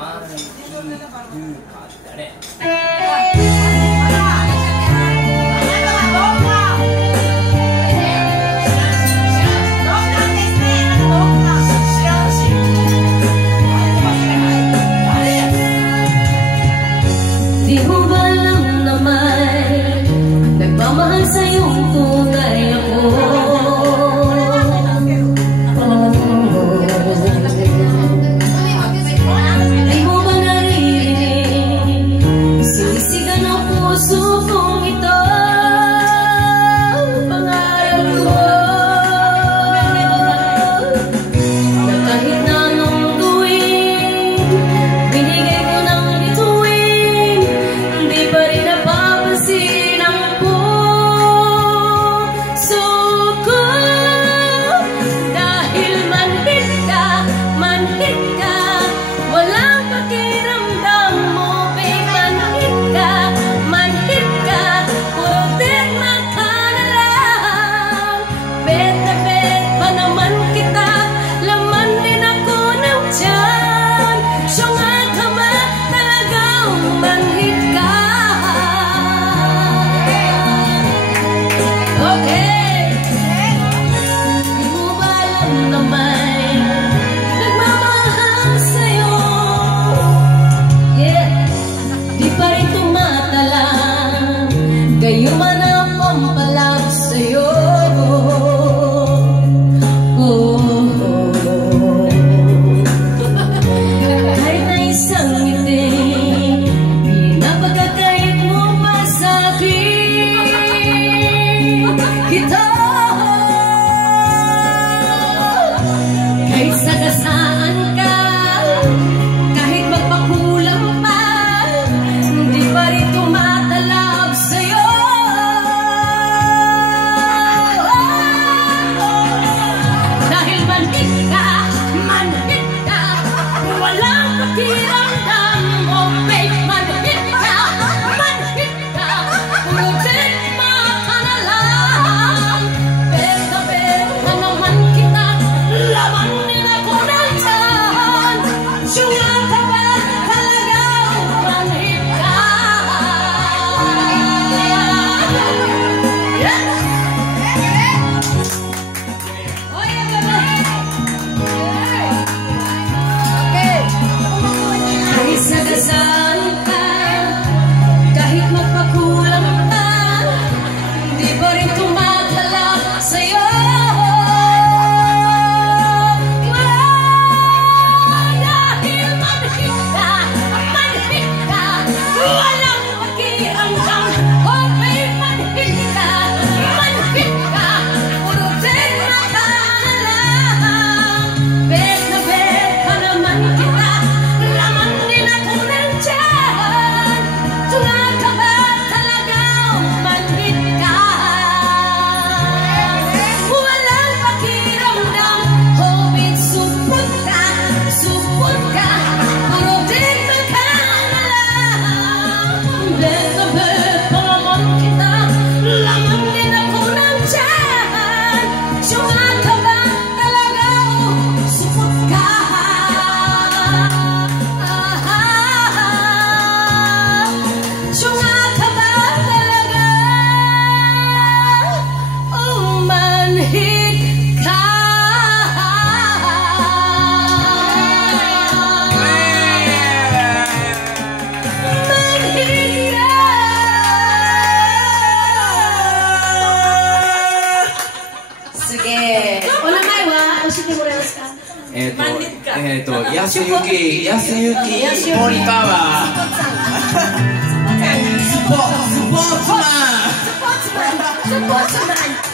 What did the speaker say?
Di mo ba lang naman nagmamahal sa iyong tunay ako? Di mo ba naririnig sinisigan ang puso kong ito? Pangarap ko na kahit na anong tuwing binigay ko ng bituin, hindi pa rin napapansin ang puso ko. Dahil manhid ka, walang pakiramdam mo, babe. Manhid ka, puro digma ka na lang. Bet na bet pa naman kita, laman din ako ng tiyan. So nga ka ba talagang manhid ka? Okay. Di mo ba alam naman nagmamahal sa'yo? Yeah. Di pa rin tumatalang gayo man ang pampalag sa'yo. Kahit na isang ngiti, pinapagkakait mo pa sa akin kita. Kahit sagasaan ka, kahit magpakulang pa, hindi pa rin tumatalab sa'yo. Dahil manhid ka, walang pakiramdam mo, babe. Manhid ka, puro digma ka na lang. Beta naman kita, laman din ako ng tiyan. Syunga ka ba talagang manhid ka? Yeah. Oy, okay. Kahit sagasaan ka, kahit magpakulang pa, hindi pa rin tumatalab sa'yo. Dahil manhid ka, walang pakiramdam. Oh, babe, manhid ka, puro digma ka na lang. Bet na bet pa naman kita, laman din ako ng tiyan. Tunga ka ba talagang manhid ka? Walang pakiramdam, oh babe, supot ka, puro digma ka na lang. Bet na bet pa naman kita, laman din ako ng tiyan. Tunga ka ba talagang supot ka? Tunga ka ba talaga manhid ka? Manhid ka. Sige. Una may wa, o sige mo rin ka. Yasuyuki Morikawa. Sportsman.